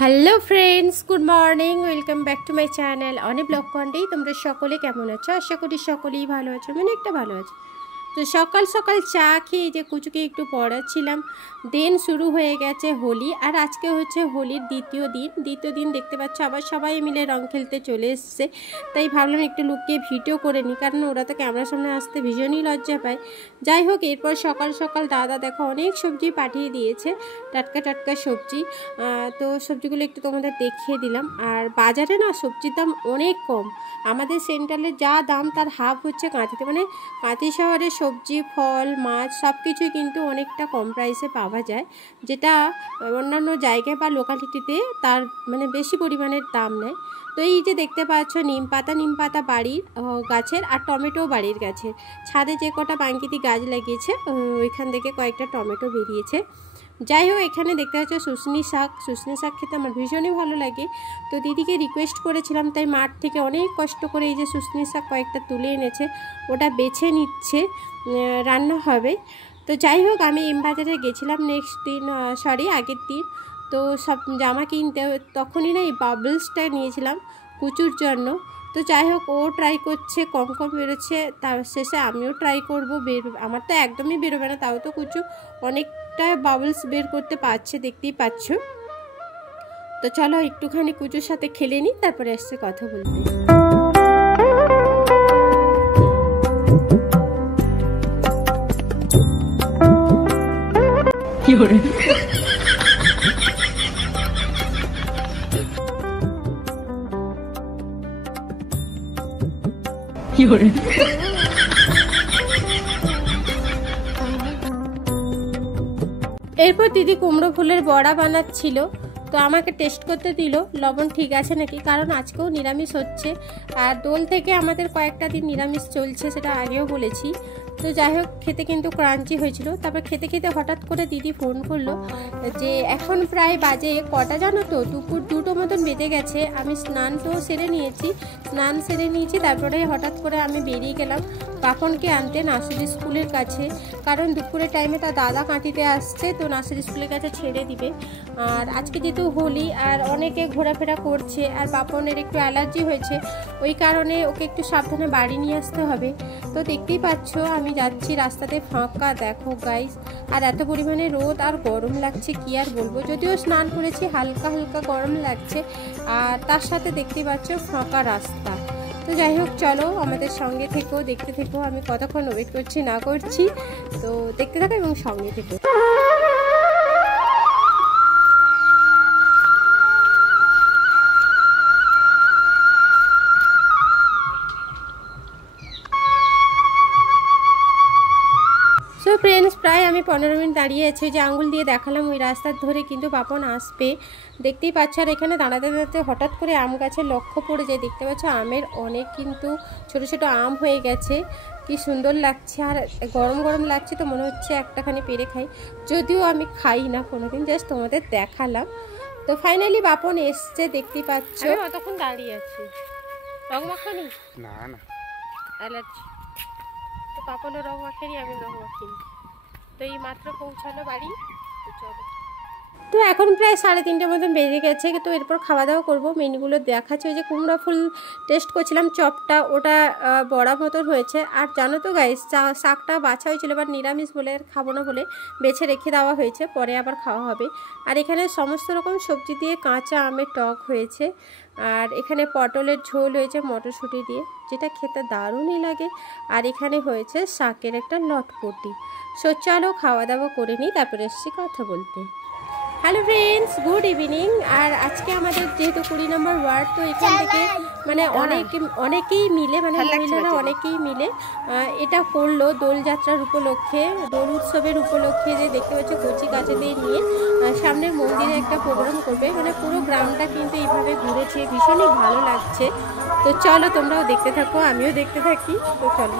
Hello friends, good morning, welcome back to my channel অনেক blog কন্টেই। তোমরা সকলে কেমন আছো? আশা করি সকলেই ভালো আছো, মানে একটা ভালো আছো। তো সকাল সকাল চা খেয়ে যে কুচুকে একটু পড়াচ্ছিলাম। দেন শুরু হয়ে গেছে হোলি, আর আজকে হচ্ছে হোলির দ্বিতীয় দিন দেখতে পাচ্ছ আবার সবাই মিলে রং খেলতে চলে এসছে। তাই ভাবলাম একটু লুকিয়ে ভিডিও করে নিই, কারণ ওরা তো ক্যামেরার সামনে আসতে ভীষণই লজ্জা পায়। যাই হোক, এরপর সকাল সকাল দাদা দেখো অনেক সবজি পাঠিয়ে দিয়েছে, টাটকা টাটকা সবজি। তো সবজিগুলো একটু তোমাদের দেখিয়ে দিলাম। আর বাজারে না সবজির দাম অনেক কম, আমাদের সেন্ট্রালে যা দাম তার হাফ হচ্ছে কাঁথিতে। মানে কাঁথি শহরে সবজি, ফল, মাছ সব কিছুই কিন্তু অনেকটা কম প্রাইসে পাওয়া যায়, যেটা অন্যান্য জায়গায় বা লোকালিটিতে তার মানে বেশি পরিমাণের দাম নেয়। তো এই যে দেখতে পাচ্ছ নিম পাতা বাড়ির গাছের, আর টমেটো বাড়ির গাছের। ছাদে যে কটা বাঙ্কিতি গাছ লাগিয়েছে ওইখান থেকে কয়েকটা টমেটো বেরিয়েছে। যাই হোক, এখানে দেখতে পাচ্ছ শুশনি শাক খেতে আমার ভীষণই ভালো লাগে। তো দিদিকে রিকোয়েস্ট করেছিলাম, তাই মাঠ থেকে অনেক কষ্ট করে এই যে শুশনি শাক কয়েকটা তুলে এনেছে, ওটা বেছে নিচ্ছে, রান্না হবে। তো যাই হোক, আমি বাজারে গেছিলাম আগের দিন। তো সব জামা কিনতে, তখনই না এই বাবলসটা নিয়েছিলাম কুচুর জন্য। তো যাই হোক, ও ট্রাই করছে, কম বেরোচ্ছে, তার শেষে আমিও ট্রাই করবো। আমার তো একদমই বেরোবে না, তাও তো কুচু অনেকটা বাবলস বের করতে পারছে, দেখতেই পাচ্ছ। তো চলো একটুখানি কুচুর সাথে খেলে নিই, তারপরে আসছে কথা বলতে। কি করে এরপর দিদি কুমড়ো ফুলের বড়া বানাচ্ছিল, তো আমাকে টেস্ট করতে দিল লবণ ঠিক আছে নাকি, কারণ আজকেও নিরামিষ হচ্ছে। আর দোল থেকে আমাদের কয়েকটা দিন নিরামিষ চলছে, সেটা আগেও বলেছি। তো যাই হোক, খেতে কিন্তু ক্রাঞ্চি হয়েছিল। তারপর খেতে খেতে হঠাৎ করে দিদি ফোন করলো যে এখন প্রায় বাজে কটা জানো তো, দুপুর 2টো মতন বেজে গেছে। আমি স্নান সেরে নিয়েছি, তারপরে হঠাৎ করে আমি বেরিয়ে গেলাম পাপনকে আনতে নার্সারি স্কুলের কাছে, কারণ দুপুরের টাইমে তার দাদা কাঁটিতে আসছে, তো নার্সারি স্কুলের কাছে ছেড়ে দিবে। আর আজকে যেহেতু হোলি, আর অনেকে ঘোরাফেরা করছে, আর পাপনের একটু অ্যালার্জি হয়েছে, ওই কারণে ওকে একটু সাবধানে বাড়ি নিয়ে আসতে হবে। তো দেখতেই পাচ্ছ আমি যাচ্ছি, রাস্তাতে ফাঁকা দেখো গাইস, আর এত পরিমাণে রোদ আর গরম লাগছে কি আর বলবো। যদিও স্নান করেছি, হালকা হালকা গরম লাগছে, আর তার সাথে দেখতেই পাচ্ছ ফাঁকা রাস্তা। তো যাই হোক, চলো আমাদের সঙ্গে থেকো, দেখতে থেকো আমি কতক্ষণ ওয়েট করছি না করছি। তো দেখতে থাকো এবং সঙ্গে থেকো। সো ফ্রেন্ডস, প্রায় আমি 15 মিনিট দাঁড়িয়ে আছি, যে আঙুল দিয়ে দেখালাম ওই রাস্তার ধরে কিন্তু পাপন আসবে, দেখতেই পাচ্ছ। আর এখানে দাঁড়াতে দাঁড়াতে হঠাৎ করে আম গাছে লক্ষ্য পড়ে যায়, দেখতে পাচ্ছ আমের অনেক কিন্তু ছোট ছোট আম হয়ে গেছে, কি সুন্দর লাগছে। আর গরম গরম লাগছে, তো মনে হচ্ছে একটাখানি পেরে খাই, যদিও আমি খাই না কোনোদিন, জাস্ট তোমাদের দেখালাম। তো ফাইনালি পাপন এসছে, দেখতেই পাচ্ছ। কতক্ষণ দাঁড়িয়ে আছি, রং মাখানি না অ্যালার্জি, তো পাপনও রং মাখেনি, আমি রং মাখিনি। তো এই মাত্র পৌঁছালো বাড়ি। তো চলো, তো এখন প্রায় 3:30 মতন বেজে গেছে। তো এরপর খাওয়া দাওয়া করবো, মেনুগুলো দেখাচ্ছে। ওই যে কুমড়া ফুল টেস্ট করছিলাম, চপটা ওটা বড়া মতন হয়েছে। আর জানো তো গাইস, শাকটা বাছা হয়েছিল, এবার নিরামিষ বলে আর খাবো না বলে বেছে রেখে দেওয়া হয়েছে, পরে আবার খাওয়া হবে। আর এখানে সমস্ত রকম সবজি দিয়ে কাঁচা আমের টক হয়েছে, আর এখানে পটলের ঝোল হয়েছে মটরশুঁটি দিয়ে, যেটা খেতে দারুণই লাগে। আর এখানে হয়েছে শাকের একটা লটপটি। সো চলো খাওয়া দাওয়া করে নিই, তারপরে এসেছি কথা বলতে। Hello friends, good evening. আর আজকে আমাদের যেহেতু 20 নম্বর ওয়ার্ড, তো এখান থেকে মানে অনেকেই মিলে, মানে মহিলারা অনেকেই মিলে এটা করলো দোলযাত্রার উপলক্ষে, দোল উৎসবের উপলক্ষে। যে দেখতে পাচ্ছ কচি কাচাদের নিয়ে সামনের মন্দিরে একটা প্রোগ্রাম করবে, মানে পুরো গ্রামটা কিন্তু এইভাবে ঘুরেছে, ভীষণই ভালো লাগছে। তো চলো তোমরাও দেখতে থাকো, আমিও দেখতে থাকি। তো চলো।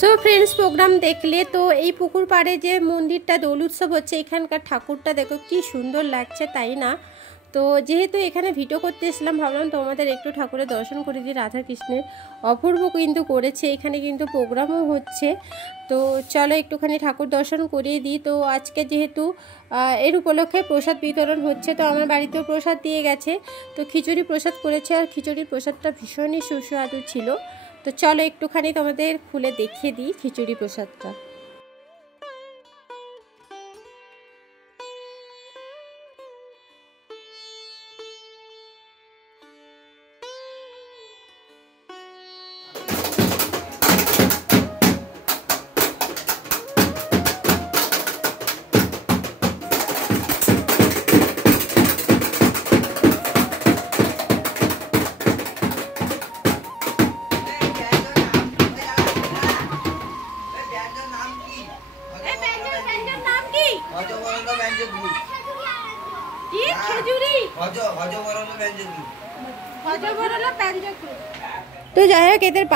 সো ফ্রেন্ডস, প্রোগ্রাম দেখলে তো এই পুকুর পাড়ে যে মন্দিরটা দোল উৎসব হচ্ছে, এখানকার ঠাকুরটা দেখো কি সুন্দর লাগছে, তাই না? তো যেহেতু এখানে ভিডিও করতে এসলাম, ভাবলাম তোমাদের একটু ঠাকুরের দর্শন করে দিই। রাধা কৃষ্ণের অপূর্ব কিন্তু করেছে, এখানে কিন্তু প্রোগ্রামও হচ্ছে। তো চলো একটুখানি ঠাকুর দর্শন করিয়ে দিই। তো আজকে যেহেতু এর উপলক্ষে প্রসাদ বিতরণ হচ্ছে, তো আমার বাড়িতেও প্রসাদ দিয়ে গেছে। তো খিচুড়ি প্রসাদ করেছে, আর খিচুড়ির প্রসাদটা ভীষণই সুস্বাদু ছিল। তো চলো একটুখানি তোমাদের খুলে দেখিয়ে দিই খিচুড়ি প্রসাদটা। তো যাই হোক, এদের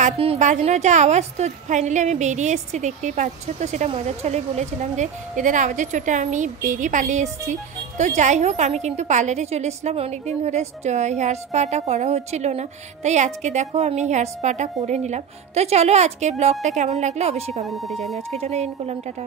বাজনার যা আওয়াজ, তো ফাইনালি আমি বেরিয়ে এসেছি, দেখতেই পাচ্ছ। তো সেটা মজার ছলে বলেছিলাম যে এদের আওয়াজের চোটে আমি বেরিয়ে পালিয়ে এসেছি। তো যাই হোক, আমি কিন্তু পার্লারে চলে এসেছিলাম। অনেকদিন ধরে হেয়ার স্পাটা করা হচ্ছিল না, তাই আজকে দেখো আমি হেয়ার স্পাটা করে নিলাম। তো চলো, আজকের ব্লগটা কেমন লাগলো অবশ্যই কমেন্ট করে জানো। আজকের জন্য এন্ড করলাম, টাটা।